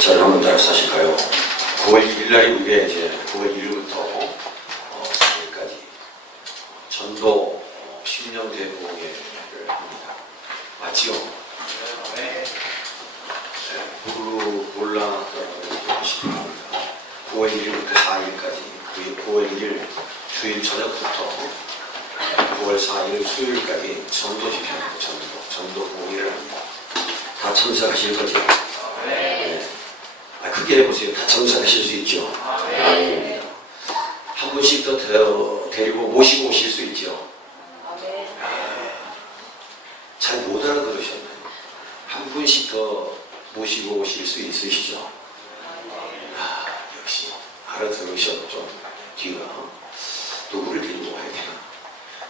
저를 한번 따라 사실까요? 9월 1일 날이 우리가 이제 9월 1일부터 4일까지 전도 신령 대보회를 합니다. 맞지요? 네. 부르볼라라고 싶습니다. 9월 1일부터 4일까지 9월 1일 주일 저녁부터 9월 4일 수요일까지 전도 집회입니다. 전도 보회를 합니다. 다 참석하실 거죠? 네. 크게 해보세요. 다 참석하실 수 있죠? 네. 한 분씩 더 데리고 모시고 오실 수 있죠? 잘 못 알아들으셨나요? 한 분씩 더 모시고 오실 수 있으시죠? 역시 알아들으셔도 좀 뒤가 누구를 데리고 와야 되나?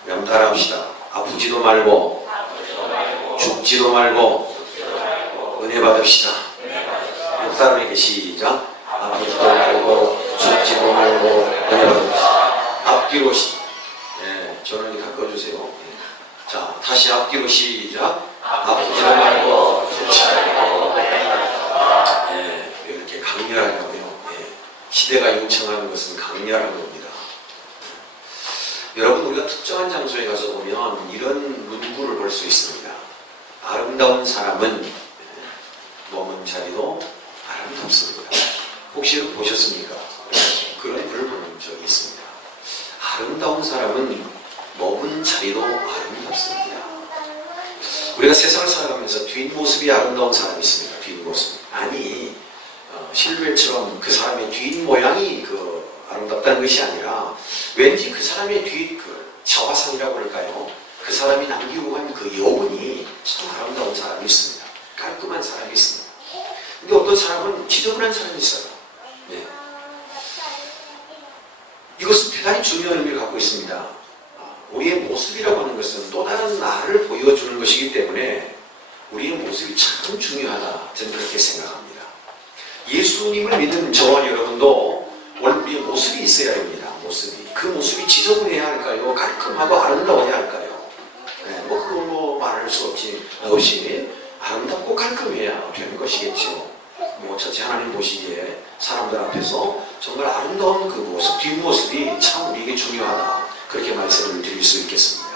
우리 한번 따라합시다. 아프지도 말고 죽지도 말고 은혜 받읍시다. 옆사람에게 시작. 아프지도 말고 죽지도 말고 은혜 받읍시다. 앞뒤로 전원이 바꿔주세요. 자, 다시 앞뒤로 시작. 아프지도 말고 죽지 말고 이렇게 강렬하냐고요. 시대가 요청하는 것은 강렬한 겁니다. 여러분, 우리가 특정한 장소에 가서 보면 이런 문구를 볼 수 있습니다. 아름다운 사람은 머문 자리도 아름답습니다. 혹시 보셨습니까? 그런 글을 본 적이 있습니다. 아름다운 사람은 머문 자리도 아름답습니다. 우리가 세상을 살아가면서 뒷모습이 아름다운 사람이 있습니다. 뒷모습. 아니, 실루엣처럼 그 사람의 뒷모양이 아름답다는 것이 아니라 왠지 그 사람의 자화상이라고 그럴까요? 그 사람이 남기고 간 그 여운이 참 아름다운 사람이 있습니다. 깔끔한 사람이 있습니다. 근데 어떤 사람은 지저분한 사람이 있어요. 네. 이것은 대단히 중요한 의미를 갖고 있습니다. 우리의 모습이라고 하는 것은 또 다른 나를 보여주는 것이기 때문에 우리의 모습이 참 중요하다. 저는 그렇게 생각합니다. 예수님을 믿는 저와 여러분도 오늘 우리의 모습이 있어야 됩니다. 모습이. 그 모습이 지저분해야 할까요? 깔끔하고 아름다워야 할까요? 그건 말할 수 없이 아름답고 깔끔해야 되는 것이겠죠. 첫째 하나님 보시기에 사람들 앞에서 정말 아름다운 그 모습, 뒷모습이 참 우리에게 중요하다. 그렇게 말씀을 드릴 수 있겠습니다.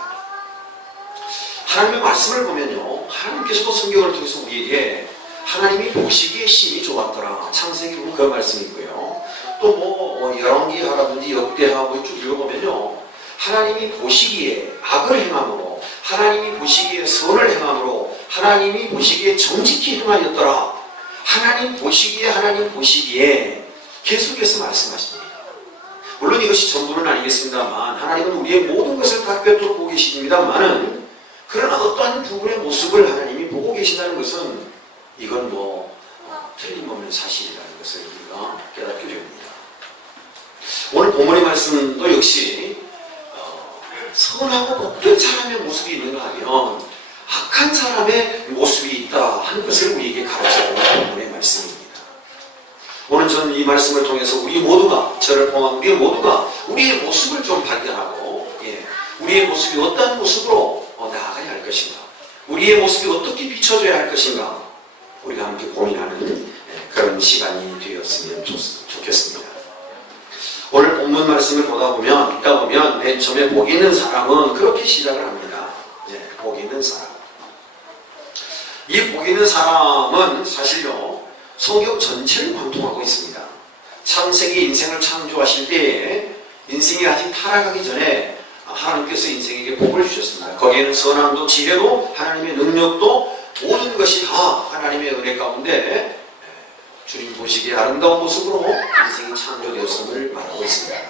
하나님의 말씀을 보면요, 하나님께서도 성경을 통해서 우리에게 하나님이 보시기에 심히 좋았더라. 창세기 보면 그 말씀이 있고요. 또 열왕기하라든지 역대하 쭉 읽어보면요, 하나님이 보시기에 악을 행함으로, 하나님이 보시기에 선을 행함으로, 하나님이 보시기에 정직히 행하였더라. 하나님 보시기에 계속해서 말씀하십니다. 물론 이것이 전부는 아니겠습니다만, 하나님은 우리의 모든 것을 다 꿰뚫어 보고 계십니다만은, 그러나 어떠한 부분의 모습을 하나님이 보고 계신다는 것은 이건 틀림없는 사실이라는 것을 우리가 깨닫게 됩니다. 오늘 본문의 말씀도 역시 선하고 복된 사람의 모습이 있는가 하면 악한 사람의 모습이 있다 하는 것을 우리에게 가르쳐주는 본문의 말씀입니다. 오늘 저는 이 말씀을 통해서 우리 모두가, 저를 포함한 우리 모두가 우리의 모습을 좀 발견하고, 우리의 모습이 어떤 모습으로 나아가야 할 것인가, 우리의 모습이 어떻게 비춰져야 할 것인가, 우리가 함께 고민하는 그런 시간이 되었으면 좋겠습니다. 오늘 본문 말씀을 읽다 보면 맨 처음에 복 있는 사람은 그렇게 시작을 합니다. 복 있는 사람. 이 복 있는 사람은 사실요, 성경 전체를 관통하고 있습니다. 창세기 인생을 창조하실 때에 인생이 아직 타락하기 전에 하나님께서 인생에게 복을 주셨습니다. 거기에는 선함도 지혜도 하나님의 능력도 모든 것이 다 하나님의 은혜 가운데 주님 보시기에 아름다운 모습으로 인생이 창조되었음을 말하고 있습니다.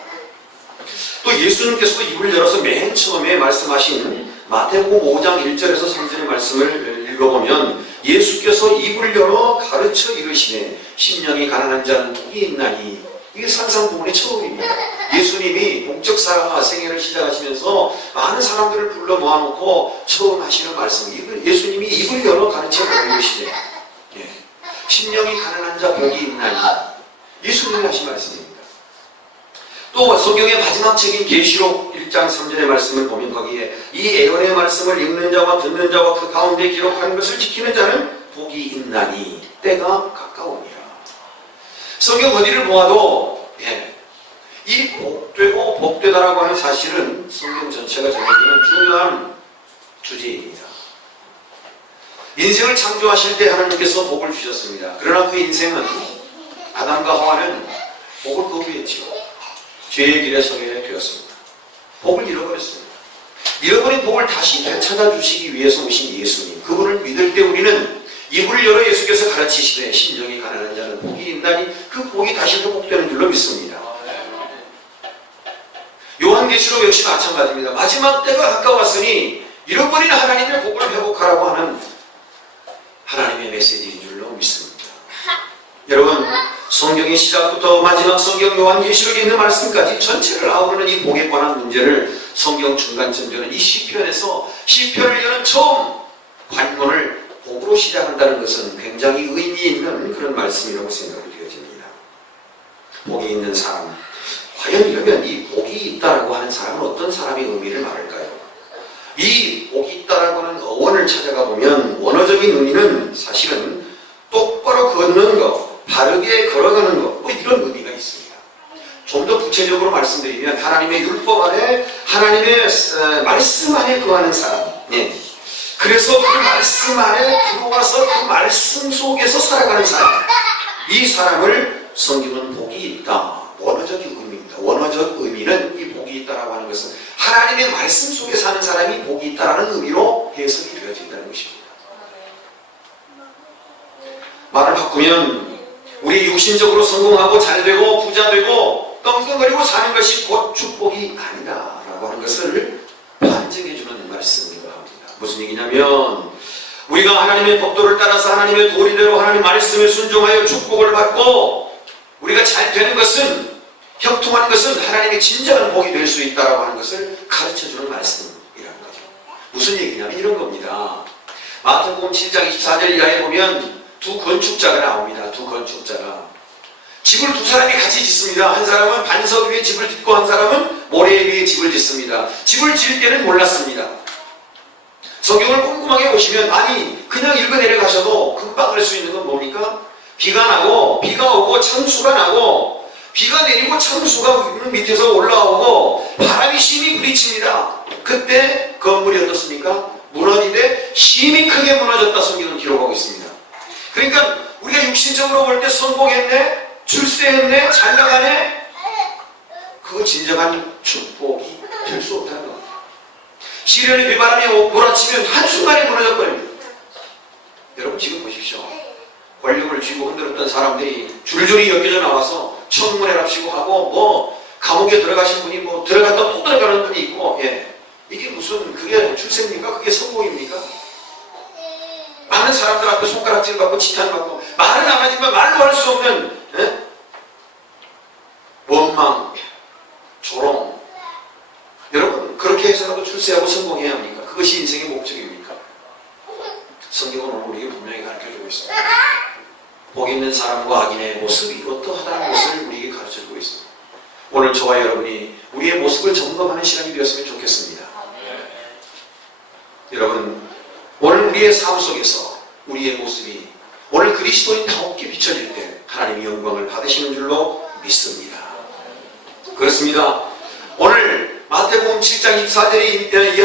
또 예수님께서도 입을 열어서 맨 처음에 말씀하신 마태복음 5장 1절에서 3절의 말씀을 읽어보면 예수께서 입을 열어 가르쳐 이르시되 심령이 가난한 자는 복이 있나니, 이게 산상부훈의 처음입니다. 예수님이 목적 생애를 시작하시면서 많은 사람들을 불러 모아놓고 처음 하시는 말씀, 예수님이 입을 열어 가르쳐 이르시되 심령이 가난한 자 복이 있나니, 예수님이 하신 말씀입니다. 또 성경의 마지막 책인 계시록 1장 3절의 말씀을 보면 거기에 이 예언의 말씀을 읽는 자와 듣는 자와 그 가운데 기록하는 것을 지키는 자는 복이 있나니 때가 가까우니라. 성경 어디를 보아도 이 복되고 복되다라고 하는 사실은 성경 전체가 전해주는 중요한 주제입니다. 인생을 창조하실 때 하나님께서 복을 주셨습니다. 그러나 그 인생은 아담과 하와는 복을 거부했지요. 죄의 길에 서게 되었습니다. 복을 잃어버렸습니다. 잃어버린 복을 다시 되찾아 주시기 위해서 오신 예수님, 그분을 믿을 때 우리는 입을 열어 예수께서 가르치시되 심령이 가난한 자는 복이 있나니 그 복이 다시 회복되는 줄로 믿습니다. 요한계시록 역시 마찬가지입니다. 마지막 때가 가까웠으니 잃어버린 하나님의 복을 회복하라고 하는 하나님의 메시지인 줄로 믿습니다. 여러분, 성경의 시작부터 마지막 성경 요한계시록에 있는 말씀까지 전체를 아우르는 이 복에 관한 문제를 성경 중간쯤 되는 이 시편에서 시편을 여는 처음 관문을 복으로 시작한다는 것은 굉장히 의미 있는 그런 말씀이라고 생각이 되어집니다. 복이 있는 사람, 과연 이러면 이 복이 있다라고 하는 사람은 어떤 사람의 의미를 말할까요? 이 복이 있다라고 하는 어원을 찾아가 보면 원어적인 의미는 사실은 똑바로 걷는 것, 바르게 걸어가는 것, 뭐 이런 의미가 있습니다. 좀 더 구체적으로 말씀드리면 하나님의 율법 안에, 하나님의 말씀 안에 거하는 사람, 그래서 그 말씀 안에 들어와서 그 말씀 속에서 살아가는 사람, 이 사람을 성경은 복이 있다, 원어적 의미입니다. 원어적 의미는 이 복이 있다라고 하는 것은 하나님의 말씀 속에 사는 사람이 복이 있다라는 의미로 해석이 되어진다는 것입니다. 말을 바꾸면 우리 육신적으로 성공하고 잘되고 부자되고 떵떵거리고 사는 것이 곧 축복이 아니다라고 하는 것을 반증해주는 말씀이기도 합니다. 무슨 얘기냐면 우리가 하나님의 법도를 따라서 하나님의 도리대로 하나님 말씀에 순종하여 축복을 받고 우리가 잘 되는 것은, 형통하는 것은 하나님의 진정한 복이 될 수 있다고 하는 것을 가르쳐주는 말씀이라는 거죠. 무슨 얘기냐면 이런 겁니다. 마태복음 7장 24절 이하에 보면 두 건축자가 나옵니다. 두 건축자가 집을 두 사람이 같이 짓습니다. 한 사람은 반석 위에 집을 짓고 한 사람은 모래 위에 집을 짓습니다. 집을 지을 때는 몰랐습니다. 성경을 꼼꼼하게 보시면 아니 그냥 읽어 내려가셔도 금방 알 수 있는 건 뭡니까? 비가 나고 비가 오고 창수가 나고 비가 내리고 창수가 밑에서 올라오고 바람이 심히 부딪힙니다. 그때 건물이 어떻습니까? 무너지되 심히 크게 무너졌다 성경은 기록하고 있습니다. 그러니까 우리가 육신적으로 볼 때 성공했네, 출세했네, 잘 나가네, 그거 진정한 축복이 될 수 없다는 겁니다. 시련의 비바람이 몰아치면 한순간에 무너져 버립니다. 여러분 지금 보십시오. 권력을 쥐고 흔들었던 사람들이 줄줄이 엮여져 나와서 청문회랍시고 하고 뭐 감옥에 들어가신 분이 뭐 들어갔다 또 들어가는 분이 있고, 이게 무슨 그게 출세입니까? 그게 성공입니까? 많은 사람들 앞에 손가락질 받고 지탄받고 말은 안 하지만 말로 할 수 없는 원망, 조롱. 여러분 그렇게 해서라도 출세하고 성공해야 합니까? 그것이 인생의 목적입니까? 성경은 오늘 우리에게 분명히 가르쳐주고 있습니다. 복 있는 사람과 악인의 모습이 어떠하다는 것을 우리에게 가르쳐주고 있습니다. 오늘 저와 여러분이 우리의 모습을 점검하는 시간이 되었으면 좋겠습니다. 여러분 오늘 우리의 삶 속에서 우리의 모습이 오늘 그리스도인다웠게 비춰질 때 하나님이 영광을 받으시는 줄로 믿습니다. 그렇습니다. 오늘 마태복음 7장 24절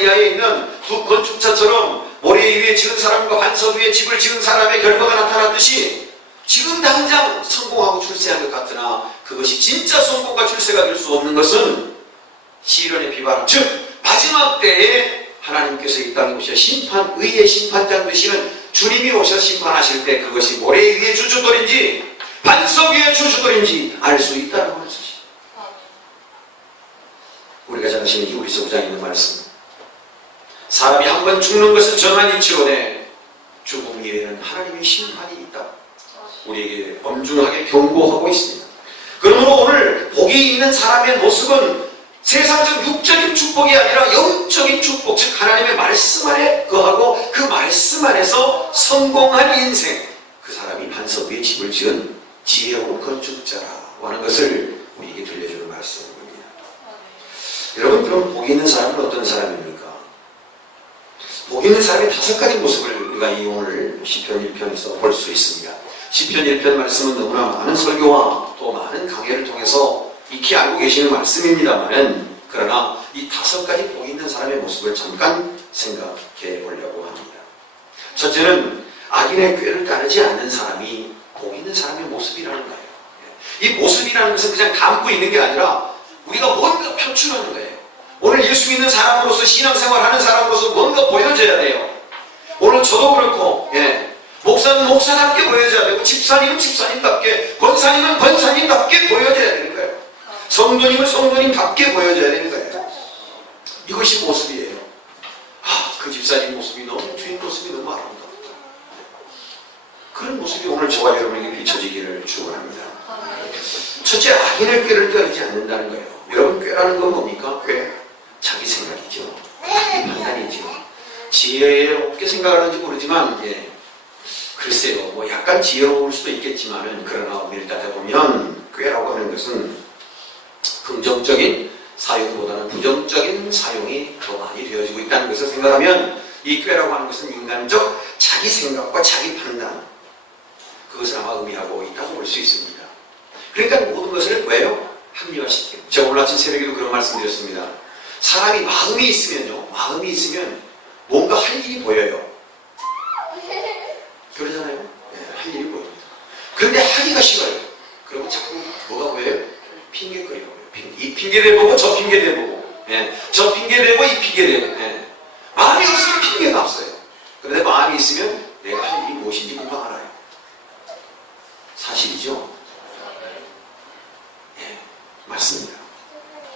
이하에 있는 두 건축자처럼 모래 위에 지은 사람과 반석 위에 집을 지은 사람의 결과가 나타났듯이 지금 당장 성공하고 출세한 것 같으나 그것이 진짜 성공과 출세가 될 수 없는 것은 시련의 비바람, 즉 마지막 때에 하나님께서 이 땅에 오셔 의의 심판장 되시는 주님이 오셔 심판하실 때 그것이 모래 위에 주주돌인지 반석 위에 주주돌인지 알 수 있다는 것이죠. 우리가 잘 아시는 히브리서 9장에 있는 말씀, 사람이 한 번 죽는 것은 정한 이치로되 죽음 이외에는 하나님의 심판이 있다. 우리에게 엄중하게 경고하고 있습니다. 그러므로 오늘 복이 있는 사람의 모습은 세상적 육적인 축복이 아니라 영적인 축복, 즉 하나님의 말씀 안에 거하고 그 말씀 안에서 성공한 인생, 그 사람이 반석 위에 집을 지은 지혜로운 건축자라고 하는 것을 우리에게 들려주는 말씀입니다. 여러분 그럼 복 있는 사람은 어떤 사람입니까? 복 있는 사람의 5가지 모습을 우리가 이 오늘 시편 1편에서 볼 수 있습니다. 시편 1편 말씀은 너무나 많은 설교와 또 많은 강해를 통해서 익히 알고 계시는 말씀입니다만, 그러나 이 5가지 복 있는 사람의 모습을 잠깐 생각해 보려고 합니다. 첫째는 악인의 꾀를 따르지 않는 사람이 복 있는 사람의 모습이라는 거예요. 이 모습이라는 것은 그냥 담고 있는 게 아니라 우리가 뭔가 표출하는 거예요. 오늘 예수 믿는 사람으로서, 신앙생활하는 사람으로서 뭔가 보여줘야 돼요. 오늘 저도 그렇고, 목사는 목사답게 보여줘야 되고, 집사님은 집사님답게, 권사님은 권사님답게 보여줘야 되는 거예요. 성도님은 성도님답게 보여줘야 되는 거예요. 이것이 모습이에요. 그 집사님 모습이 너무, 주인 모습이 너무 아름답다. 그런 모습이 오늘 저와 여러분에게 비춰지기를 축원합니다. 첫째, 악인의 꾀를 따르지 않는다는 거예요. 여러분, 꾀라는 건 뭡니까? 꾀? 자기 생각이죠. 자기 판단이죠. 지혜롭게 생각하는지 모르지만, 글쎄요, 뭐 약간 지혜로울 수도 있겠지만은, 그러나 엄밀히 따져보면 꾀라고 하는 것은 긍정적인 사용보다는 부정적인 사용이 더 많이 되어지고 있다는 것을 생각하면, 이 꾀라고 하는 것은 인간적 자기 생각과 자기 판단, 그것을 아마 의미하고 있다고 볼 수 있습니다. 그러니까 모든 것을 왜요? 합리화시키고. 제가 오늘 아침 새벽에도 그런 말씀 드렸습니다. 사람이 마음이 있으면요, 마음이 있으면 뭔가 할 일이 보여요. 그러잖아요? 할 일이 보입니다. 그런데 하기가 싫어요. 그러면 자꾸 뭐가 보여요? 핑계거리가 보여요. 이 핑계대보고 저 핑계대보고, 저 핑계대고 이 핑계대고. 마음이 없으면 핑계가 없어요. 그런데 마음이 있으면 내가 할 일이 무엇인지 금방 알아요. 사실이죠? 맞습니다.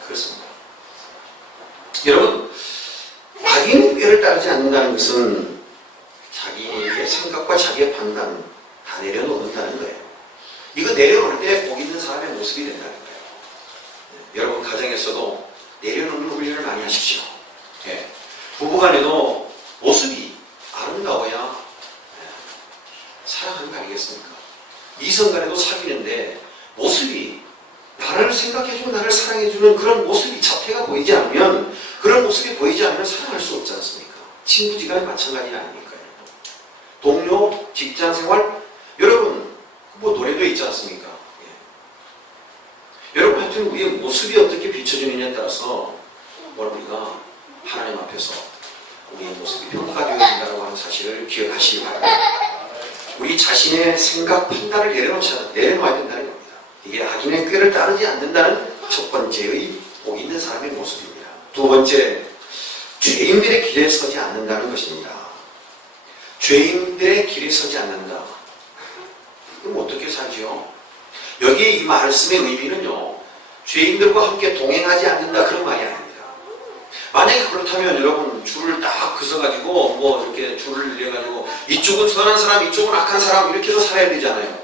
그렇습니다. 여러분, 악인의 꾀를 따르지 않는다는 것은 자기의 생각과 자기의 판단 다 내려놓는다는 거예요. 이거 내려놓을 때 복 있는 사람의 모습이 된다는 거예요. 여러분, 가정에서도 내려놓는 훈련을 많이 하십시오. 부부간에도 모습이 아름다워야 사랑하는 거 아니겠습니까? 이성간에도 사귀는데 모습이 나를 생각해주고 나를 사랑해주는 그런 모습이, 자태가 보이지 않으면, 그런 모습이 보이지 않으면 사랑할 수 없지 않습니까? 친구지간에 마찬가지 아닙니까? 동료, 직장생활, 여러분, 뭐 노래도 있지 않습니까? 여러분, 하여튼 우리의 모습이 어떻게 비춰지느냐에 따라서 우리가 하나님 앞에서 우리의 모습이 평가되어야 된다고 하는 사실을 기억하시기 바랍니다. 우리 자신의 생각, 판단을 내려놓아야 된다는 겁니다. 이게 악인의 꾀를 따르지 않는다는 첫 번째의 복 있는 사람의 모습입니다. 두 번째, 죄인들의 길에 서지 않는다는 것입니다. 죄인들의 길에 서지 않는다. 그럼 어떻게 살지요? 여기에 이 말씀의 의미는요, 죄인들과 함께 동행하지 않는다, 그런 말이 아닙니다. 만약에 그렇다면 여러분, 줄을 딱 그서가지고 뭐 이렇게 줄을 내가지고 이쪽은 선한 사람, 이쪽은 악한 사람, 이렇게 해서 살아야 되잖아요.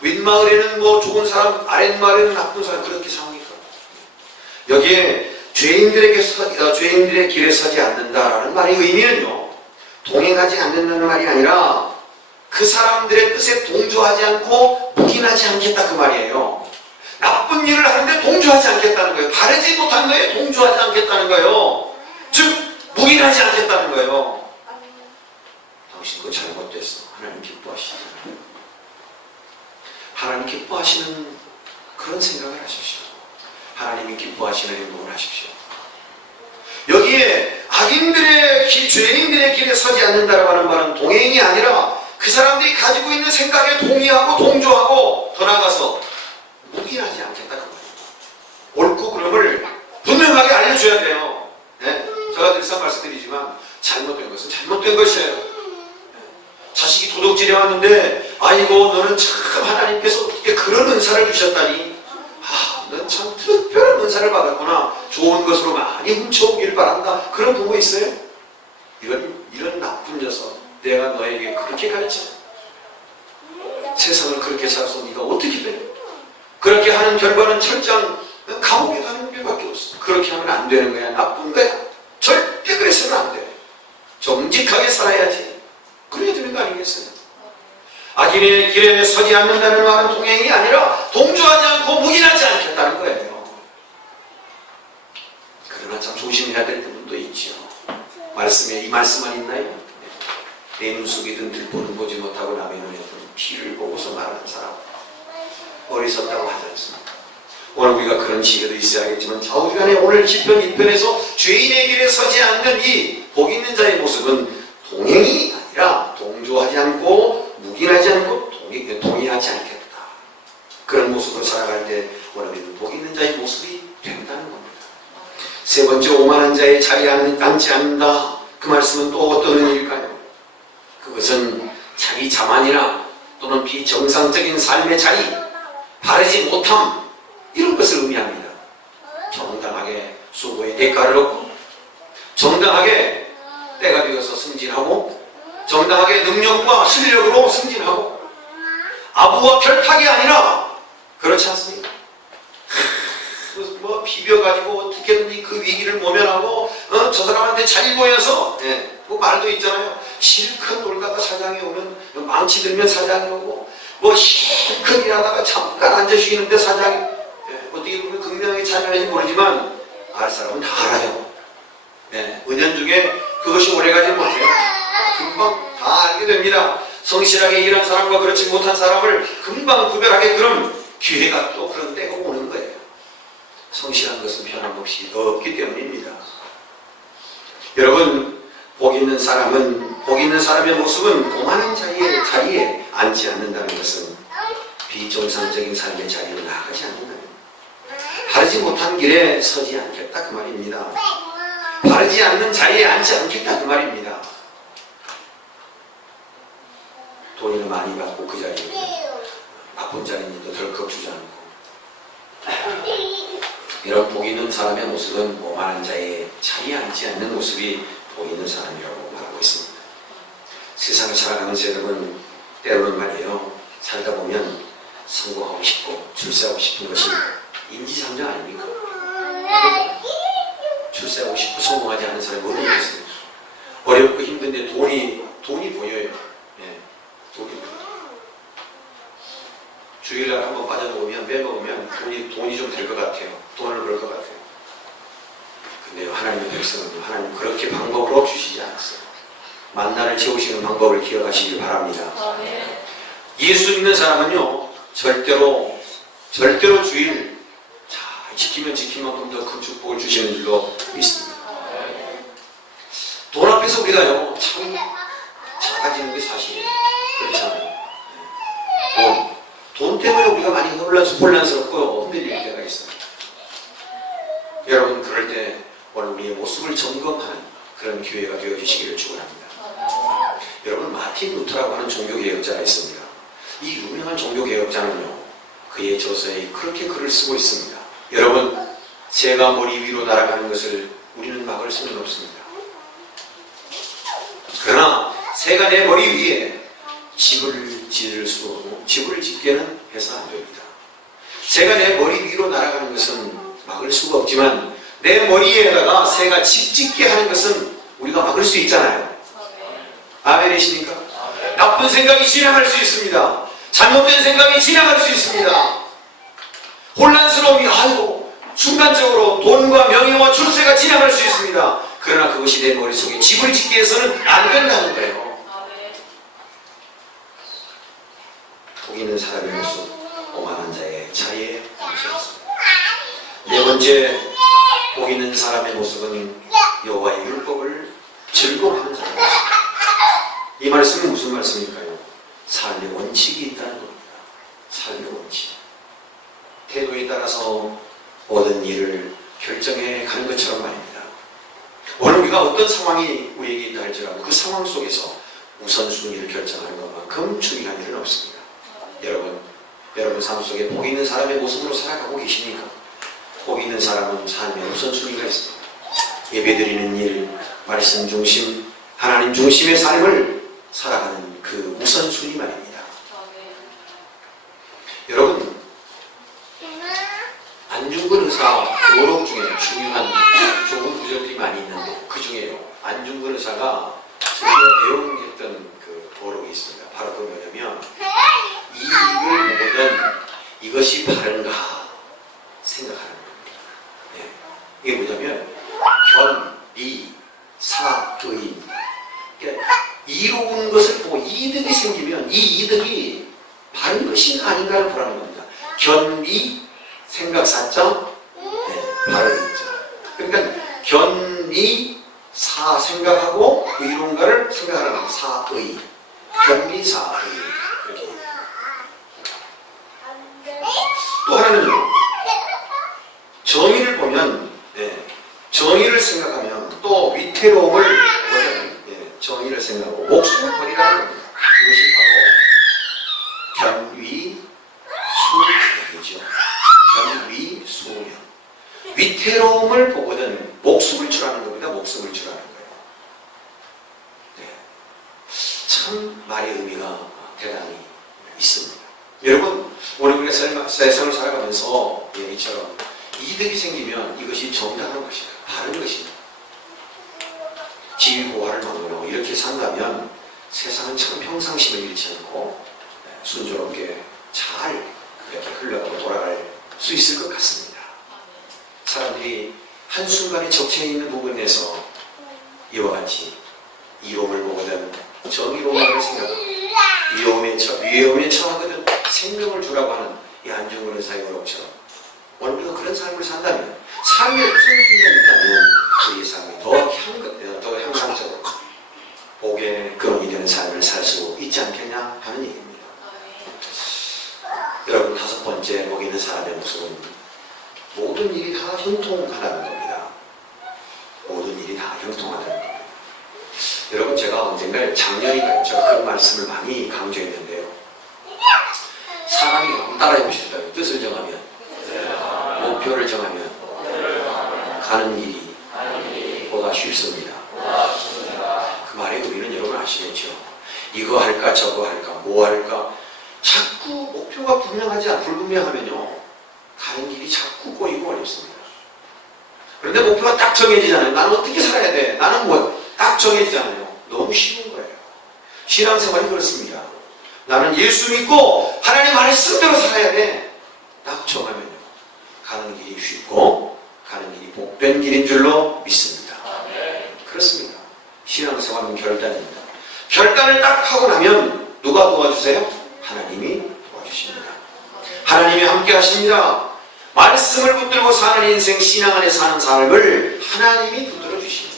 윗마을에는 뭐 좋은 사람, 아랫마을에는 나쁜 사람, 그렇게 삽니까? 여기에 죄인들의 길에 서지 않는다라는 말의 의미는요, 동행하지 않는다는 말이 아니라 그 사람들의 뜻에 동조하지 않고 묵인하지 않겠다, 그 말이에요. 나쁜 일을 하는데 동조하지 않겠다는 거예요. 바르지 못한 거에 동조하지 않겠다는 거예요. 즉, 묵인하지 않겠다는 거예요. 당신 그거 잘못됐어. 하나님 기뻐하시잖아요. 하나님 기뻐하시는 그런 생각을 하십시오. 하나님이 기뻐하시는 행동을 하십시오. 여기에 악인들의 길, 죄인들의 길에 서지 않는다라고 하는 말은 동행이 아니라 그 사람들이 가지고 있는 생각에 동의하고 동조하고 더 나아가서 묵인하지 않겠다, 그 말입니다. 옳고 그름을 분명하게 알려줘야 돼요. 제가 늘상 말씀드리지만 잘못된 것은 잘못된 것이에요. 자식이 도둑질해 왔는데, 아이고 너는 참 하나님께서 어떻게 그런 은사를 주셨다니, 넌 참 특별한 은사를 받았구나, 좋은 것으로 많이 훔쳐오길 바란다, 그런 부모 있어요? 이런 나쁜 녀석, 내가 너에게 그렇게 가르쳐, 세상을 그렇게 살아서 네가 어떻게 돼? 그렇게 하는 결과는 철장 감옥에 가는 길밖에 없어. 그렇게 하면 안 되는 거야, 나쁜 거야. 절대 그래서는 안 돼. 정직하게 살아야지. 그래야 되는 거 아니겠어요? 악인의 길에 서지 않는다는 말은 동행이 아니라 동조하지 않고 묵인하지 않겠다는 거예요. 그러나 참 조심해야 될 부분도 있죠. 말씀에 이 말씀만 있나요? 내 눈 속에 든 들보는 보지 못하고 남의 눈에 든 뒤를 보고서 말하는 사람 어리석다고 하지 않습니까? 오늘 우리가 그런 지혜도 있어야겠지만 좌우간에 오늘 시편 1편에서 죄인의 길에 서지 않는 이 복 있는 자의 모습은 동행이 아니라 동조하지 않고 묵인하지 않고 동의하지 않겠다. 그런 모습으로 살아갈 때 우리는 복 있는 자의 모습이 된다는 겁니다. 세 번째, 오만한 자의 자리에 앉지 않는다. 그 말씀은 또 어떤 의미일까요? 그것은 자기 자만이나 또는 비정상적인 삶의 자리, 바르지 못함, 이런 것을 의미합니다. 정당하게 수고의 대가를 얻고 정당하게 때가 되어서 승진하고 정당하게 능력과 실력으로 승진하고 아부와 결탁이 아니라 그렇지 않습니까? 뭐 비벼가지고 어떻게든지 그 위기를 모면하고 저 사람한테 잘 보여서 뭐 말도 있잖아요. 실컷 놀다가 사장이 오면 망치 들면 사장이 오고 뭐 실컷 일하다가 잠깐 앉아 쉬는데 사장이 어떻게 보면 극명하게 참여하는지 모르지만 알 사람은 다 알아요. 은연중에 그것이 오래가지 못해요. 금방 다 알게 됩니다. 성실하게 일한 사람과 그렇지 못한 사람을 금방 구별하게 그런 기회가 또 그런 때가 오는 거예요. 성실한 것은 변함없이 없기 때문입니다. 여러분, 복 있는 사람의 모습은 오만한 자리에 앉지 않는다는 것은 비정상적인 삶의 자리로 나아가지 않는다. 바르지 못한 길에 서지 않겠다 그 말입니다. 바르지 않는 자리에 앉지 않겠다 그 말입니다. 돈을 많이 받고 그 자리에 나쁜 자리니도 덜컥 주지 않고 이런 복 있는 사람의 모습은 오만한 자의 자리에 앉지 않는 모습이 복 있는 사람이라고 말하고 있습니다. 세상을 살아가는 세력은 때로는 말이에요. 살다 보면 성공하고 싶고 출세하고 싶은 것이 인지상정 아닙니까? 출세하고 싶고 성공하지 않은 사람이 어디 있어요? 어렵고 힘든데 돈이 보여요. 돈이 보여요. 주일날 한번 빠져먹으면 빼먹으면 돈이 좀 될 것 같아요. 돈을 벌 것 같아요. 근데 하나님의 백성은 하나님 그렇게 방법을 없주시지 않았어요. 만나를 채우시는 방법을 기억하시길 바랍니다. 예수 믿는 사람은요 절대로 주일 잘 지키면 지키만큼 더 큰 축복을 주시는 줄로 믿습니다. 돈 앞에서 우리가요 참 작아지는 게 사실이에요. 그렇잖아요. 돈 때문에 우리가 많이 혼란스럽고 흔들릴 때가 있어요. 여러분 그럴 때 오늘 우리의 모습을 점검하는 그런 기회가 되어주시기를 축원합니다. 여러분 마틴 루터라고 하는 종교개혁자가 있습니다. 이 유명한 종교개혁자는요 그의 저서에 그렇게 글을 쓰고 있습니다. 여러분 새가 머리 위로 날아가는 것을 우리는 막을 수는 없습니다. 그러나 새가 내 머리 위에 집을 지을 수 없고 집을 짓게는 해서 안 됩니다. 새가 내 머리 위로 날아가는 것은 막을 수가 없지만 내 머리에다가 새가 집 짓게 하는 것은 우리가 막을 수 있잖아요. 아멘이십니까? 나쁜 생각이 진행할 수 있습니다. 잘못된 생각이 진행할 수 있습니다. 혼란스러움이 순간적으로 돈과 명예와 출세가 진행할 수 있습니다. 그러나 그것이 내 머릿속에 집을 짓게 해서는 안 된다는 거예요. 복 있는 사람의 모습, 오만한 자의 자리에 앉았습니다. 네 번째, 복 있는 사람의 모습은 여호와의 율법을 즐거워하는 사람의 모습. 이 말씀은 무슨 말씀일까요? 삶의 원칙이 있다는 겁니다. 삶의 원칙. 태도에 따라서 모든 일을 결정해 가는 것처럼 말입니다. 오늘 우리가 어떤 상황이 우리에게 있다 할지라도 그 상황 속에서 우선순위를 결정하는 것만큼 중요한 일은 없습니다. 여러분 삶 속에 복 있는 사람의 모습으로 살아가고 계십니까? 복 있는 사람은 삶의 우선순위가 있습니다. 예배드리는 일, 말씀 중심, 하나님 중심의 삶을 살아가는 그 우선순위 말입니다. 여러분 안중근 의사 오록 중에 중요한 좋은 구절들이 많이 있는데 그 중에요 안중근 의사가 제가 애용했던 그 오록이 있습니다. 바로 그 뭐냐면 이 일을 보거든 이것이 바른가 생각하는 겁니다. 이게 뭐냐면 견, 리, 사, 의 그러니까 이로운 것을 보고 이득이 생기면 이 이득이 바른 것인가 아닌가를 보라는 겁니다. 견미 생각사점 바른 자. 그러니까 견미 사 생각하고 의론가를 생각하는 겁니다. 사의 견미 사의 이렇게. 또 하나는요. 정의를 보면 정의를 생각하면 또 위태로움을 보면 정의를 생각하고 목숨을 버리라는 겁니다. 이것이 바로 견위수련이죠. 견위수련. 위태로움을 보거든 목숨을 주라는 겁니다. 목숨을 주라는 거예요. 참 말의 의미가 대단히 있습니다. 여러분 오늘 우리가 세상을 살아가면서 이처럼 이득이 생기면 이것이 정당한 것이다. 바른 것이다. 지위고하를 막론하고 이렇게 산다면 세상은 참 평상심을 잃지 않고 순조롭게 잘 그렇게 흘러가고 돌아갈 수 있을 것 같습니다. 사람들이 한순간에 적체해 있는 부분에서 이와 같이 이로움을 보거든 정의로움을 생각하고 위험에 처하거든 생명을 주라고 하는 이 안중근 의사의 어록처럼 오늘 우리가 그런 삶을 산다면 삶의 어떤 순간이 있다면 우리의 삶이 더 향상적으로 복의 근원이 되는 삶을 살 수 있지 않겠냐 하는 얘기입니다. 여러분 다섯 번째 복이 있는 사람의 모습은 모든 일이 다 형통하다는 겁니다. 모든 일이 다 형통하다는 겁니다. 여러분 제가 언젠가 작년인가요? 제가 그런 말씀을 많이 강조했는데요. 사람이 너무 따라해보시더라고요. 뜻을 정하면 목표를 정하면 가는 길이 보다 쉽습니다. 그 말의 의미는 여러분 아시겠죠? 이거 할까 저거 할까 뭐 할까 자꾸 목표가 불분명하면요 가는 길이 자꾸 꼬이고 어렵습니다. 그런데 목표가 딱 정해지잖아요. 나는 어떻게 살아야 돼? 나는 뭐 딱 정해지잖아요. 너무 쉬운 거예요. 신앙생활이 그렇습니다. 나는 예수 믿고 하나님 말씀대로 살아야 돼. 딱 정하면요 가는 길이 쉽고 가는 길이 복된 길인 줄로 믿습니다. 그렇습니다. 신앙생활은 결단입니다. 결단을 딱 하고 나면 누가 도와주세요? 하나님이 도와주십니다. 하나님이 함께 하십니다. 말씀을 붙들고 사는 인생 신앙 안에 사는 삶을 하나님이 붙들어 주십니다.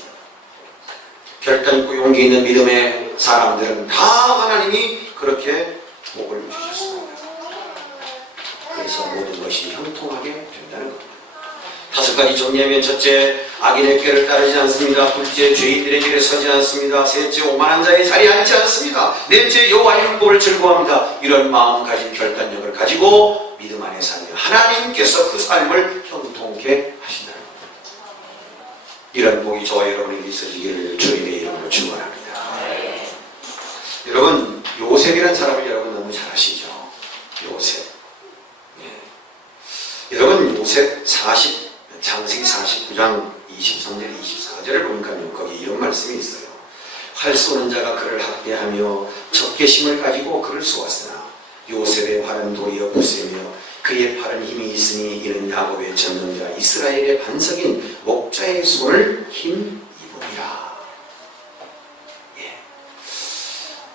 결단 있고 용기 있는 믿음의 사람들은 다 하나님이 그렇게 복을 주셨습니다. 그래서 모든 것이 형통하게 된다는 겁니다. 다섯 가지 정리하면 첫째, 악인의 꾀를 따르지 않습니다. 둘째, 죄인들의 길에 서지 않습니다. 셋째, 오만한 자의 자리에 앉지 않습니다. 넷째, 여호와의 율법을 즐거워합니다. 이런 마음가짐 결단력을 가지고 믿음 안에 살면 하나님께서 그 삶을 형통케 하신다는 겁니다. 이런 복이 저와 여러분에게 있어지기를 주님의 이름으로 축원합니다. 여러분 요셉이라는 사람을 여러분 너무 잘 아시죠? 요셉. 여러분 요셉 장세기 49장 23절 24절을 보니까요 거기 이런 말씀이 있어요. 활 쏘는 자가 그를 학대하며 적개심을 가지고 그를 쏘았으나 요셉의 팔은 도리어 부세며 그의 팔은 힘이 있으니 이는 야곱의 전능자 이스라엘의 반석인 목자의 손을 힘입음이라.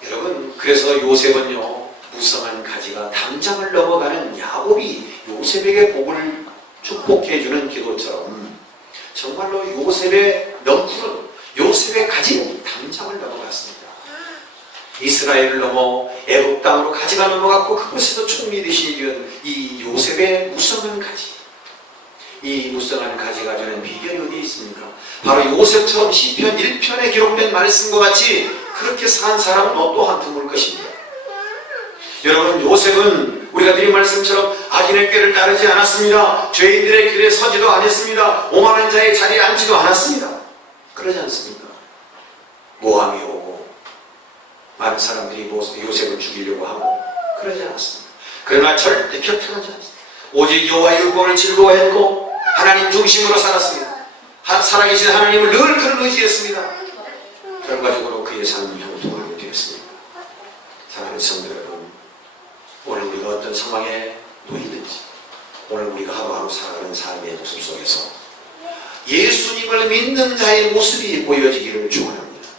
여러분 그래서 요셉은요 무성한 가지가 담장을 넘어가는 야곱이 요셉에게 복을 축복해주는 기도처럼 정말로 요셉의 넝쿨은 요셉의 가지는 담장을 넘어갔습니다. 이스라엘을 넘어 애굽 땅으로 가지가 넘어갔고 그곳에서 총리 대신이 된 이 요셉의 무성한 가지. 이 무성한 가지가 주는 비결이 어디에 있습니까? 바로 요셉처럼 시편 1편에 기록된 말씀과 같이 그렇게 산 사람도 또한 드물 것입니다. 여러분 요셉은 우리가 드린 말씀처럼 악인의 꾀를 따르지 않았습니다. 죄인들의 길에 서지도 않았습니다. 오만한 자의 자리에 앉지도 않았습니다. 그러지 않습니까? 모함이 오고 많은 사람들이 요셉을 죽이려고 하고 그러지 않았습니다. 그러나 절대 격퇴하지 않습니다. 오직 여호와의 율법을 즐거워했고 하나님 중심으로 살았습니다. 살아계신 하나님을 늘 그를 의지했습니다. 결과적으로 그의 삶은 형통하게 되었습니다. 사랑하는 성도 여러분, 오늘 우리가 어떤 상황에 놓이든지 오늘 우리가 하루하루 살아가는 삶의 모습 속에서 예수님을 믿는 자의 모습이 보여지기를 축원합니다.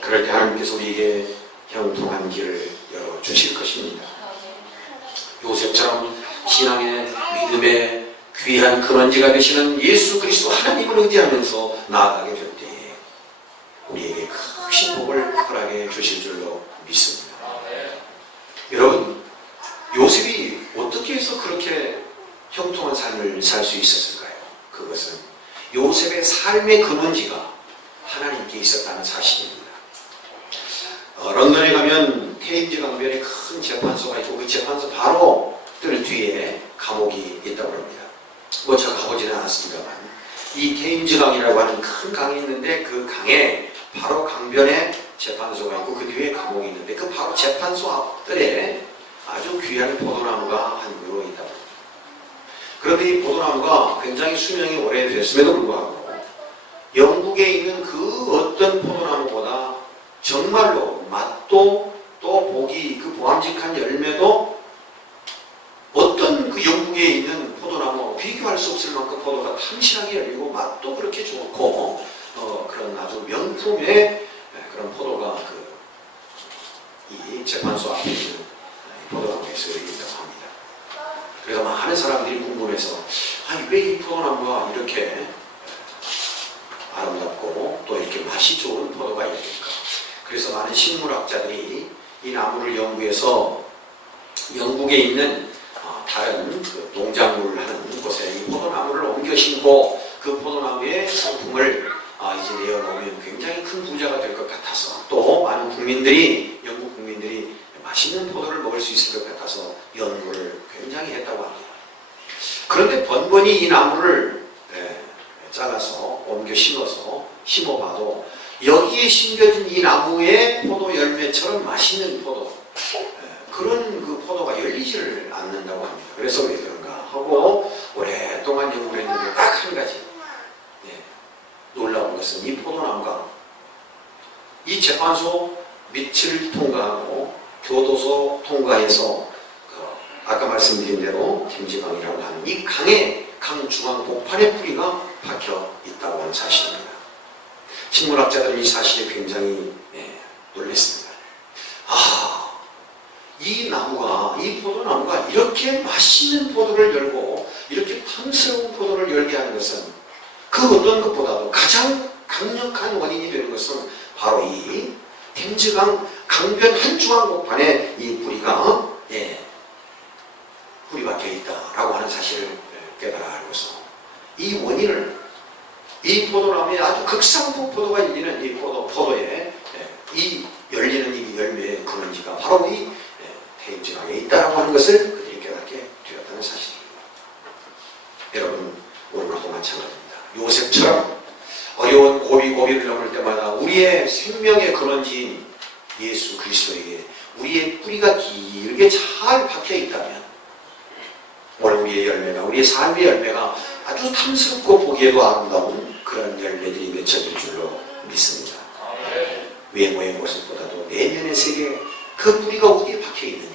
그럴 때 하나님께서 우리에게 형통한 길을 열어주실 것입니다. 요셉처럼 신앙의 믿음의 귀한 근원지가 되시는 예수 그리스도 하나님을 의지하면서 나아가게 될 때에 우리에게 큰 신복을 허락해 주실 줄로 믿습니다. 여러분, 요셉이 어떻게 해서 그렇게 형통한 삶을 살 수 있었을까요? 그것은 요셉의 삶의 근원지가 하나님께 있었다는 사실입니다. 런던에 가면 테임즈 강변에 큰 재판소가 있고 그 재판소 바로 뜰 뒤에 감옥이 있다고 합니다. 뭐 제가 가보지는 않았습니다만 이 테임즈 강이라고 하는 큰 강이 있는데 그 강에 바로 강변에 재판소가 있고 그 뒤에 감옥이 있는데 그 바로 재판소 앞뜰에 아주 귀한 포도나무가 한 그루 있다고 합니다. 그런데 이 포도나무가 굉장히 수명이 오래됐음에도 불구하고 영국에 있는 그 어떤 포도나무보다 정말로 맛도 또 보기 그 보암직한 열매도 어떤 그 영국에 있는 포도나무와 비교할 수 없을 만큼 포도가 탐실하게 열리고 맛도 그렇게 좋고 그런 아주 명품의 그런 포도가 이 재판소 앞에 있는 포도나무에서 열린다고 합니다. 그래서 많은 사람들이 궁금해서 왜 이 포도나무가 이렇게 아름답고 또 이렇게 맛이 좋은 포도가 있을까? 그래서 많은 식물학자들이 이 나무를 연구해서 영국에 있는 다른 그 농작물을 하는 곳에 이 포도나무를 옮겨 심고 그 포도나무의 상품을 이제 내어놓으면 굉장히 큰 부자가 될 것 같아서 또 많은 국민들이 영국 국민들이 맛있는 포도를 먹을 수 있을 것 같아서 연구를 굉장히 했다고 합니다. 그런데 번번이 이 나무를 잘라서 옮겨 심어봐도 여기에 심겨진 이 나무의 포도 열매처럼 맛있는 포도 그런 그 포도가 열리지를 않는다고 합니다. 그래서 왜 그런가 하고 오랫동안 연구를 했는데 딱 한 가지 놀라운 것은 이 포도나무가 이 재판소 밑을 통과하고 교도소 통과해서 아까 말씀드린 대로 김지강이라고 하는 이 강 중앙 복판에 뿌리가 박혀 있다고 하는 사실입니다. 식물학자들은 이 사실에 굉장히 놀랐습니다. 이 나무가, 이 포도나무가 이렇게 맛있는 포도를 열고 이렇게 탐스러운 포도를 열게 하는 것은 그 어떤 것보다도 가장 강력한 원인이 되는 것은 바로 이 템즈강 강변 한중앙 복판에 이 뿌리가 뿌리 박혀 있다라고 하는 사실을 깨달아고서 이 원인을 이 포도나무에 아주 극상품 포도가 열리는 이 포도에 이 열리는 이 열매의 근원지가 바로 이 테임즈강에 있다라고 하는 것을 그들이 깨닫게 되었다는 사실입니다. 여러분, 오늘도 마찬가지입니다. 요셉처럼 어려운 고비를 넘을 때마다 우리의 생명의 근원지인 예수 그리스도에게 우리의 뿌리가 길게 잘 박혀 있다면 오늘 우리의 열매가, 우리의 삶의 열매가 아주 탐스럽고 보기에도 아름다운 그런 열매들이 맺혀질 줄로 믿습니다. 외모의 모습보다도 내면의 세계, 그 뿌리가 어디에 박혀 있느냐,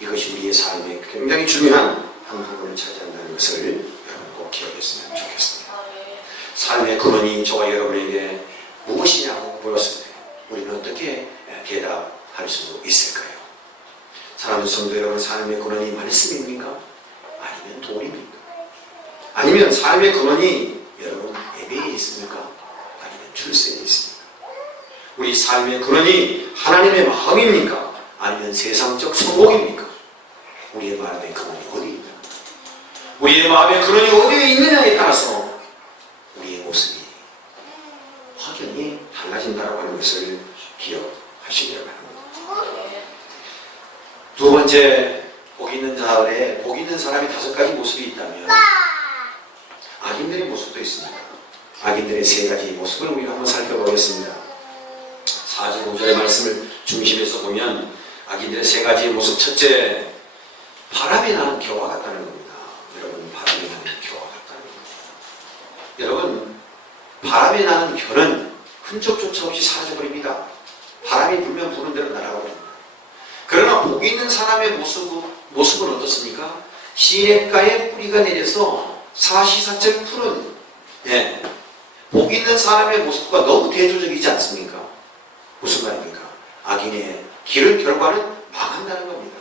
이것이 우리의 삶에 굉장히 중요한 한 부분을 차지한다는 것을 여러분 꼭 기억했으면 좋겠습니다. 삶의 근원이 저와 여러분에게 무엇이냐고 물었을 때 우리는 어떻게 대답할 수 있을까요? 사랑하는 성도 여러분, 삶의 근원이 말씀입니까? 아니면 돈입니까? 아니면 삶의 근원이 여러분 예배에 있습니까? 아니면 출세에 있습니까? 우리 삶의 근원이 하나님의 마음입니까? 아니면 세상적 성공입니까? 우리의 마음의 근원이 어디입니까? 우리의 마음의 근원이 어디에 있느냐에 따라서 우리의 모습이 확연히 달라진다고 하는 것을 기억하시기를 바랍니다. 두 번째, 복 있는 사람이 5가지 모습이 있다면 악인들의 모습도 있습니다. 악인들의 3가지 모습을 우리가 한번 살펴보겠습니다. 4절 5절의 말씀을 중심에서 보면 악인들의 3가지의 모습, 첫째, 바람이 나는 겨와 같다는 겁니다. 여러분, 바람이 나는 겨와 같다는 겁니다. 여러분, 바람이 나는 겨는 흔적조차 없이 사라져버립니다. 바람이 불면 부는 대로 날아가 버립니다. 그러나 복 있는 사람의 모습은 어떻습니까? 시냇가에 뿌리가 내려서 사시사철 푸른 복 있는 사람의 모습과 너무 대조적이지 않습니까? 무슨 말입니까? 악인의 길을 결과는 망한다는 겁니다.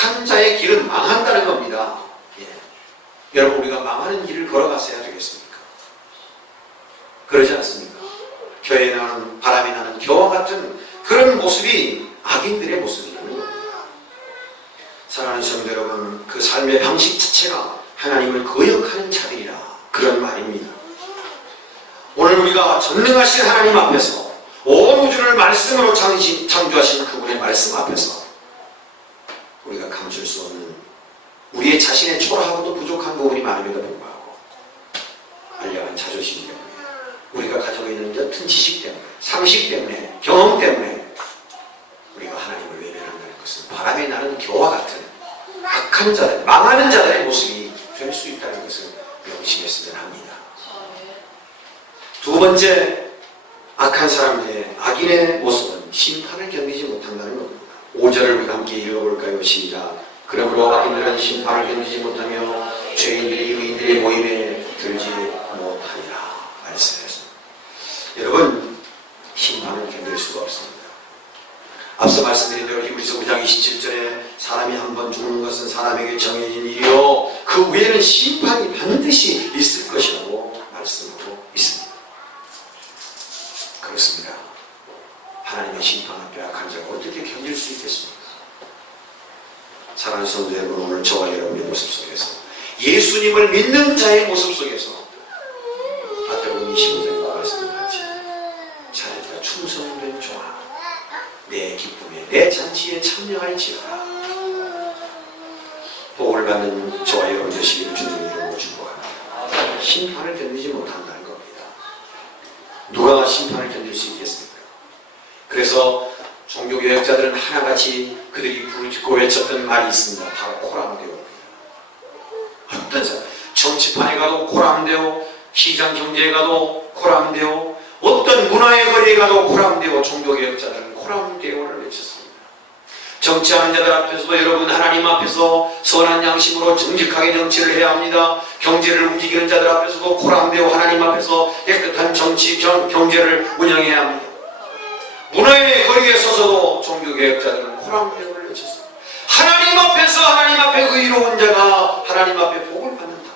악한 자의 길은 망한다는 겁니다. 예. 여러분, 우리가 망하는 길을 걸어갔어야 되겠습니까? 그러지 않습니까? 교회에 나는 바람이 나는 겨와 같은 그런 모습이 악인들의 모습이라는 겁니다. 사랑하는 성도 여러분, 그 삶의 방식 자체가 하나님을 거역하는 자들이라 그런 말입니다. 오늘 우리가 전능하신 하나님 앞에서 온 우주를 말씀으로 창조하신 그분의 말씀 앞에서 우리가 감출 수 없는 우리의 자신의 초라하고도 부족한 부분이 많음에도 불구하고 알량한 자존심 때문에 우리가 가지고 있는 옅은 지식 때문에 상식 때문에 경험 때문에 우리가 하나님을 외면한다는 것은 바람에 나는 겨와 같은 악한 자들, 망하는 자들의 모습이 될 수 있다는 것을 명심했으면 합니다. 두 번째, 악한 사람들의 악인의 모습은 심판을 견디지 못한다는 겁니다. 5절을 우리가 함께 읽어볼까요? 시작. 그러므로 악인들은 심판을 견디지 못하며 죄인들이 의인들의 모임에 들지 못하리라 말씀했습니다. 여러분, 심판을 견딜 수가 없습니다. 앞서 말씀드린 대로 히브리서 9장 27절에 사람이 한 번 죽는 것은 사람에게 정해진 일이요 그 후에는 심판이 반드시 있을 것이라고 말씀하고 있습니다. 그렇습니다. 하나님의 심판 앞에 악한 자가 어떻게 견딜 수 있겠습니까? 사랑하는 성도 여러분, 오늘 저와 여러분의 모습 속에서 예수님을 믿는 자의 모습 속에서 마태복음 25장과 말씀같이 자녀가 충성된 종아 내 기쁨에 내 잔치에 참여할지어다. 복을 받는 저와 여러분 되시기를 주님의 이름으로 축복합니다. 심판을 견디지 못한다는 겁니다. 누가 심판을 견딜 수 있겠습니까? 그래서 종교개혁자들은 하나같이 그들이 부르짖고 외쳤던 말이 있습니다. 바로 코람데오입니다. 어떤 사람, 정치판에 가도 코람데오, 시장 경제에 가도 코람데오, 어떤 문화의 거리에 가도 코람데오, 종교개혁자들은 코람데오를 외쳤습니다. 정치하는 자들 앞에서도 여러분 하나님 앞에서 선한 양심으로 정직하게 정치를 해야 합니다. 경제를 움직이는 자들 앞에서도 코람데오 하나님 앞에서 깨끗한 정치, 경제를 운영해야 합니다. 문화의 거리에 서서도 종교개혁자들은 코람데오를 외쳤습니다. 하나님 앞에서 하나님 앞에 의로운 자가 하나님 앞에 복을 받는다.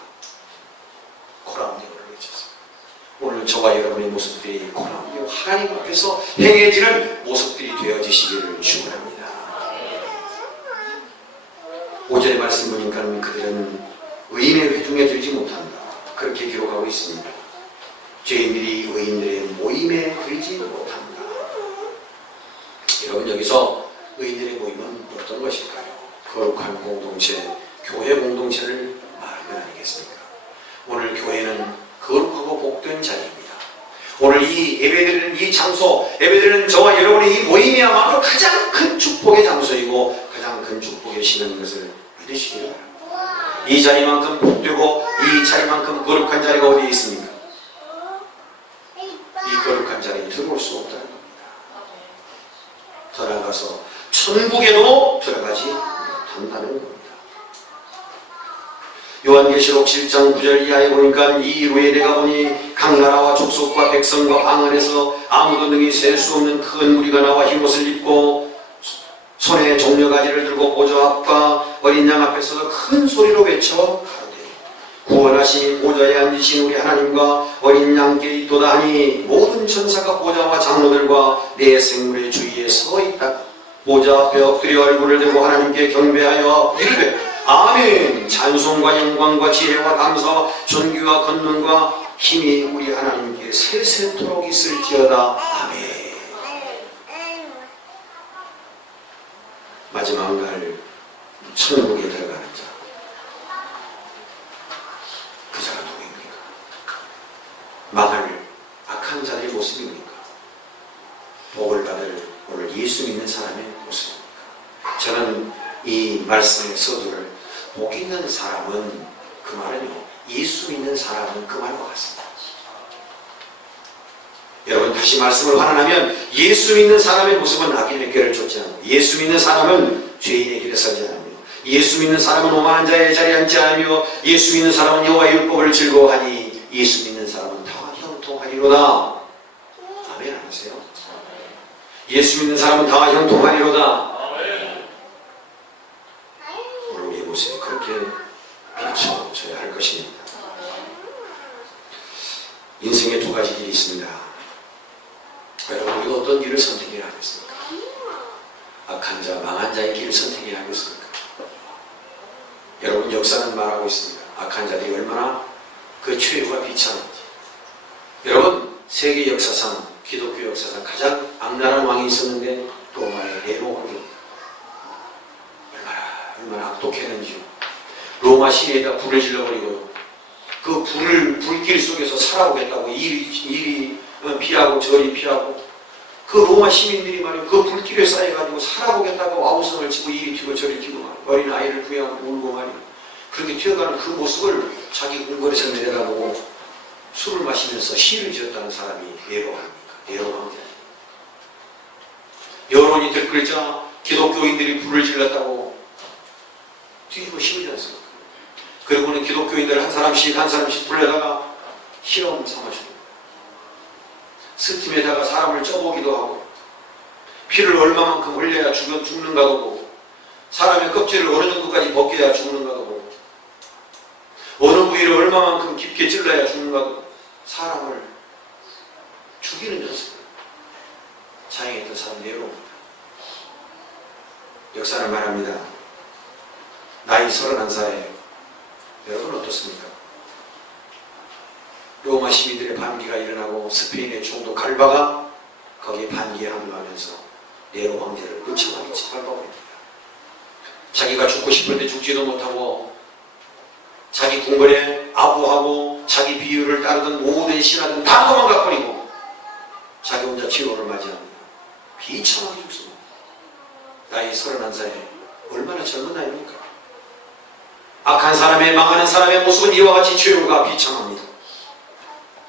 코람데오를 외쳤습니다. 오늘 저와 여러분의 모습들이 코람데오 하나님 앞에서 행해지는 모습들이 되어지시기를 축원합니다. 5절의 말씀 보니까 그들은 의인의 회중에 들지 못한다. 그렇게 기록하고 있습니다. 죄인들이 의인들의 모임에 들지 못한다. 여러분, 여기서 의인들의 모임은 어떤 것일까요? 거룩한 공동체, 교회 공동체를 말하는 것 아니겠습니까? 오늘 교회는 거룩하고 복된 자리입니다. 오늘 이 예배드리는 이 장소, 예배드리는 저와 여러분의 이 모임이야말로 가장 큰 축복의 장소이고 가장 큰 축복의 시간인 것을 믿으시기 바랍니다. 이 자리만큼 복되고 이 자리만큼 거룩한 자리가 어디에 있습니까? 이 거룩한 자리에 들어올 수 없다는 겁니다. 더 나아가서 천국에도 들어가지 못한다는 겁니다. 요한계시록 7장 9절 이하에 보니까 이 루엘에가 보니 각 나라와 족속과 백성과 방 안에서 아무도 능히 셀 수 없는 큰 무리가 나와 흰옷을 입고 손에 종려가지를 들고 보좌 앞과 어린 양 앞에서 큰 소리로 외쳐 가로되 구원하시니 보좌에 앉으신 우리 하나님과 어린 양께 있도다 하니 모든 천사가 보좌와 장로들과 내 생물의 주위에 서 있다가 보좌 앞에 엎드려 얼굴을 들고 하나님께 경배하여 이르되 아멘. 찬송과 영광과 지혜와 감사와 존귀와 권능과 힘이 우리 하나님께 세세토록 있을지어다. 아멘. 마지막 날 천국에 들어가는 자, 그 자가 누구입니까? 망할 악한 자의 모습입니까? 복을 받을 오늘 예수 믿는 사람의 모습입니까? 저는 이 말씀의 서두를 복 있는 사람은 그 말은요, 예수 믿는 사람은 그 말과 같습니다. 여러분, 다시 말씀을 환원하면 예수 믿는 사람의 모습은 악인의 길을 쫓지 않고, 예수 믿는 사람은 죄인의 길에 서지 않으며, 예수 믿는 사람은 오만한 자의 자리에 앉지 않으며, 예수 믿는 사람은 여호와의 율법을 즐거워하니 예수 믿는 사람은 다 형통하리로다. 아멘 하세요. 예수 믿는 사람은 다 형통하리로다. 이곳에 그렇게 비춰져야 할 것입니다. 인생에 두 가지 길이 있습니다. 여러분, 우리가 어떤 길을 선택해야 하겠습니까? 악한 자, 망한 자의 길을 선택해야 하겠습니까? 여러분, 역사는 말하고 있습니다. 악한 자들이 얼마나 그 최후가 비참한지. 여러분, 세계 역사상, 기독교 역사상 가장 악랄한 왕이 있었는데 로마의 네로 왕입니다. 얼마나 악독했는지요. 로마 시내에다 불을 질러버리고요. 그 불길 속에서 살아오겠다고 이리 피하고 저리 피하고, 그 로마 시민들이 말이에요, 그 불길에 쌓여가지고 살아보겠다고 아우성을 치고 이리 튀고 저리 튀고 어린 아이를 구해하고 울고 말이에요. 그렇게 튀어가는 그 모습을 자기 궁궐에서 내려다보고 술을 마시면서 시를 지었다는 사람이 네로 왕입니다. 네로 왕자. 여론이 들끓자 기독교인들이 불을 질렀다고 뒤집어 씌우지 않습니까? 그리고는 기독교인들 한 사람씩 불려다가 실험 삼아줍니다. 스팀에다가 사람을 쪄보기도 하고, 피를 얼마만큼 흘려야 죽는가도 보고, 사람의 껍질을 어느 정도까지 벗겨야 죽는가도 보고, 어느 부위를 얼마만큼 깊게 찔러야 죽는가도 보고, 사람을 죽이는 연습을 사용했던 사람 네로입니다. 역사를 말합니다. 나이 31살에 여러분 어떻습니까? 로마 시민들의 반기가 일어나고 스페인의 총독 갈바가 거기에 반기에 합류하면서 네로 황제를 무참하게 짓밟아버립니다. 자기가 죽고 싶은데 죽지도 못하고 자기 궁궐에 아부하고 자기 비유를 따르던 모든 신하들은 다 도망가버리고 자기 혼자 치료를 맞이합니다. 비참하게 죽습니다. 나이 31살에 얼마나 젊은 나이입니까? 악한 사람의, 망하는 사람의 모습은 이와 같이 최후가 비참합니다.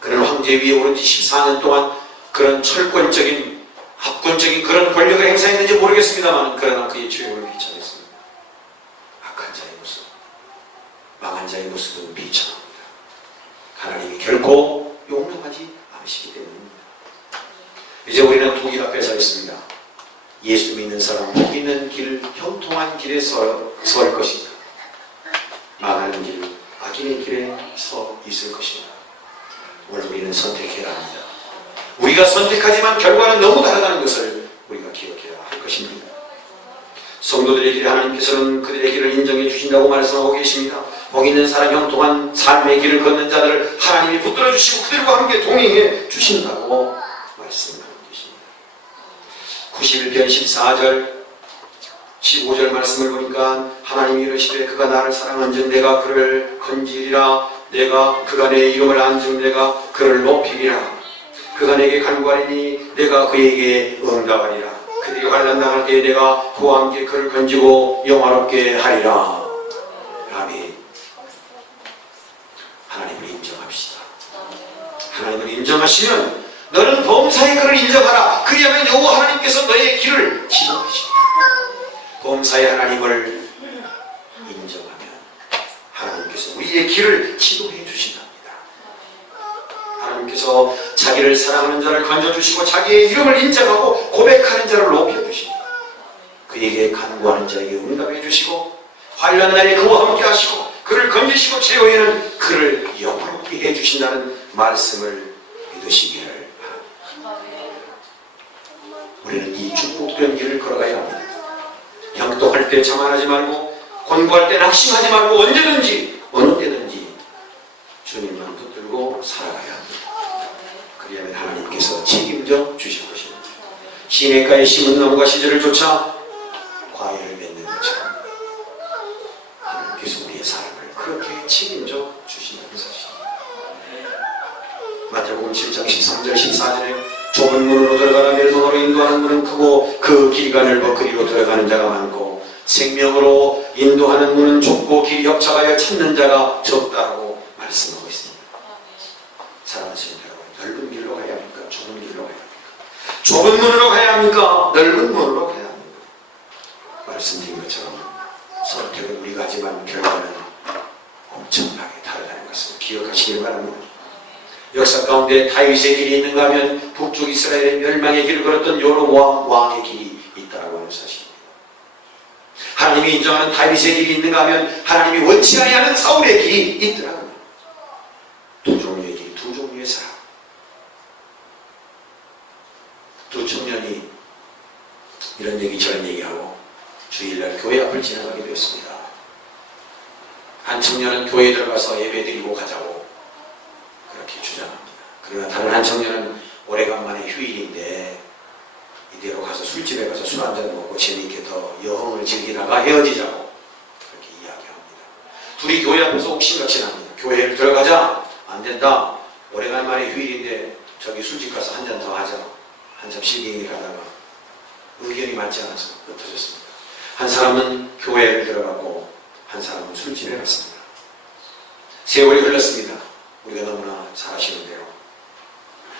그는 황제 위에 오른 지 14년 동안 그런 철권적인, 합권적인 그런 권력을 행사했는지 모르겠습니다만, 그러나 그의 최후를 비참했습니다. 악한 자의 모습, 망한 자의 모습은 비참합니다. 하나님이 결코 용납하지 않으시기 때문입니다. 이제 우리는 두 길 앞에 서 있습니다. 예수 믿는 사람, 복 있는 길, 형통한 길에 설 것인가, 망하는 길, 악인의 길에 서 있을 것인가. 오늘 우리는 선택해야 합니다. 우리가 선택하지만 결과는 너무 다르다는 것을 우리가 기억해야 할 것입니다. 성도들의 길에 하나님께서는 그들의 길을 인정해 주신다고 말씀하고 계십니다. 복 있는 사람, 형통한 삶의 길을 걷는 자들을 하나님이 붙들어 주시고 그들과 함께 동행해 주신다고 말씀하고 계십니다. 91편 14절 15절 말씀을 보니까 하나님이 이르시되 그가 나를 사랑한즉 내가 그를 건지리라. 내가 그가 내 이름을 안즉 내가 그를 높이리라. 그가 내게 간구하리니 내가 그에게 응답하리라. 그들이 환난 당할 때에 내가 그와 함께 그를 건지고 영화롭게 하리라. 아멘. 하나님을 인정합시다. 하나님을 인정하시면 너는 범사의 그를 인정하라. 그리하면 여호와 하나님께서 너의 길을 지도하십니다. 범사의 하나님을 인정하면 하나님께서 우리의 길을 지도해 주신답니다. 하나님께서 자기를 사랑하는 자를 건져주시고 자기의 이름을 인정하고 고백하는 자를 높여주십니다. 그에게 간구하는 자에게 응답해 주시고 환난 날에 그와 함께 하시고 그를 건지시고 최후에는 그를 영원히 해주신다는 말씀을 믿으시기를 바랍니다. 우리는 이 축복된 길을 걸어가야 합니다. 형독할 때 자만하지 말고, 권고할 때 낙심하지 말고, 언제든지 어느 때든지 주님만 붙들고 살아가야 합니다. 그리하면 하나님께서 책임져 주실 것입니다. 시냇가에 심은 나무가 시절을 쫓아 과일을 맺는 것처럼 하나님께서 우리의 삶을 그렇게 책임져 주신다는 사실입니다. 마태복음 7장 13절 14절에 좁은 문으로 들어가라. 멸망으로 인도하는 문은 크고 그 길이가 넓어 그리로 들어가는 자가 많고 생명으로 인도하는 문은 좁고 길이 협착하여 찾는 자가 적다고 말씀하고 있습니다. 사랑하는 여러분, 넓은 길로 가야 합니까? 좁은 길로 가야 합니까? 좁은 문으로 가야 합니까? 넓은 문으로 가야 합니까? 말씀드린 것처럼 선택은 우리가 하지만 결과는 엄청나게 다르다는 것을 기억하시길 바랍니다. 역사 가운데 다윗의 길이 있는가 하면 북쪽 이스라엘의 멸망의 길을 걸었던 여로보암 왕의 길이 있다고 하는 사실입니다. 하나님이 인정하는 다윗의 길이 있는가 하면 하나님이 원치 아니하는 사울의 길이 있더라고요. 두 종류의 길, 두 종류의 사람. 두 청년이 이런 얘기 저런 얘기하고 주일날 교회 앞을 지나가게 되었습니다. 한 청년은 교회에 들어가서 예배드리고 가자고 그렇게 주장합니다. 그러나 다른 한 청년은 오래간만에 휴일인데 이대로 가서 술집에 가서 술 한잔 먹고 재미있게 더 여흥을 즐기다가 헤어지자고 그렇게 이야기합니다. 둘이 교회 앞에서 옥신각신 합니다. 교회를 들어가자. 안 된다. 오래간만에 휴일인데 저기 술집 가서 한 잔 더 하자. 한참 실갱이를 하다가 의견이 맞지 않아서 흩어졌습니다. 한 사람은 교회를 들어가고 한 사람은 술집에 갔습니다. 세월이 흘렀습니다. 우리가 너무나 잘 아시는 대로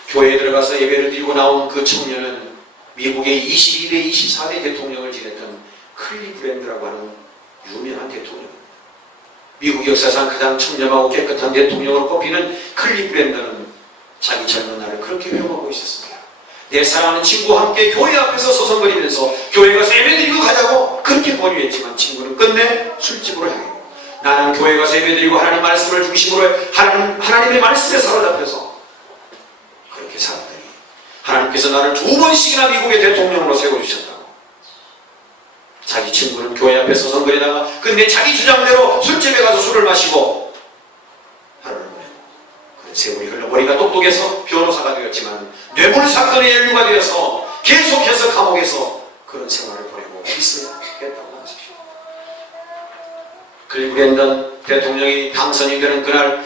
교회에 들어가서 예배를 드리고 나온 그 청년은 미국의 22대, 24대 대통령을 지냈던 클리브랜드라고 하는 유명한 대통령입니다. 미국 역사상 가장 청렴하고 깨끗한 대통령으로 꼽히는 클리브랜드는 자기 젊은 날을 그렇게 회용하고 있었습니다. 내 사랑하는 친구와 함께 교회 앞에서 서성거리면서 교회 가서 예배드리고 가자고 그렇게 권유했지만 친구는 끝내 술집으로 향했고 나는 교회 가서 예배드리고 하나님 말씀을 중심으로 하나님의 말씀에 사로잡혀서 그렇게 살았더니 하나님께서 나를 2번씩이나 미국의 대통령으로 세워주셨다고. 자기 친구는 교회 앞에 서성거리다가 끝내 자기 주장대로 술집에 가서 술을 마시고 하루를 보내고 그런 세월이 흘러 머리가 똑똑해서 변호사가 되었지만 뇌물 사건에 연루가 되어서 계속해서 감옥에서 그런 생활을 보내고 있어야 했다고 하십시오. 클리브랜드 대통령이 당선이 되는 그날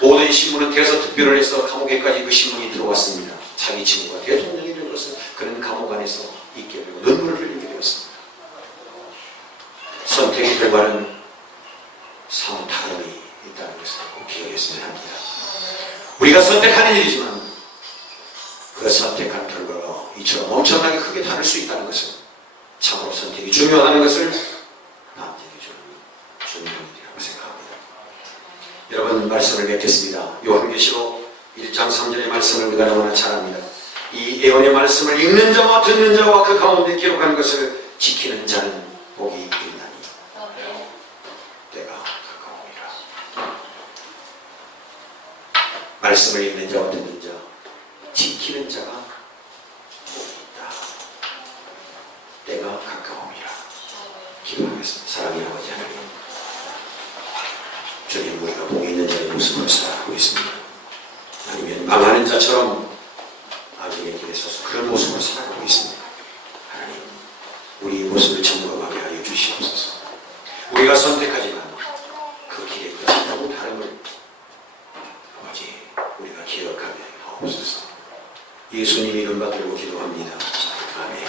모든 신문은 대서특별을 해서 감옥에까지 그 신문이 들어왔습니다. 자기 친구가 대통령이 된 것을 그는 감옥 안에서 있게 되고 눈물을 흘리게 되었습니다. 선택의 결과는 사뭇 다름이 있다는 것을 꼭 기억했으면 합니다. 우리가 선택하는 일이지만 그 선택한 결과가 이처럼 엄청나게 크게 다를 수 있다는 것은 참으로 선택이 중요하다는 것을 남들이 주는 중요한 일이라고 생각합니다. 여러분 말씀을 맺겠습니다. 요한계시록 1장 3절의 말씀을 우리가 너무나 잘 압니다. 이 예언의 말씀을 읽는 자와 듣는 자와 그 가운데 기록한 것을 지키는 자는 복이 있나니 때가 가까우니라. 말씀을 읽는 자와 듣는 자, 지키는 자가 복이 있다. 때가 가까우니라. 기도하겠습니다. 사랑의 아버지 하나님, 주님, 우리가 복이 있는 자의 모습으로 살아가고 있습니다. 아니면 망하는 자처럼 악인의 길에 서서 그런 모습으로 살아가고 있습니다. 하나님, 우리의 모습을 점검하게 하여 주시옵소서. 우리가 선택하지만 그 길의 끝이 너무 다름을 아버지 우리가 기억하게 하옵소서. 예수님 이름 받들고 기도합니다. 아멘.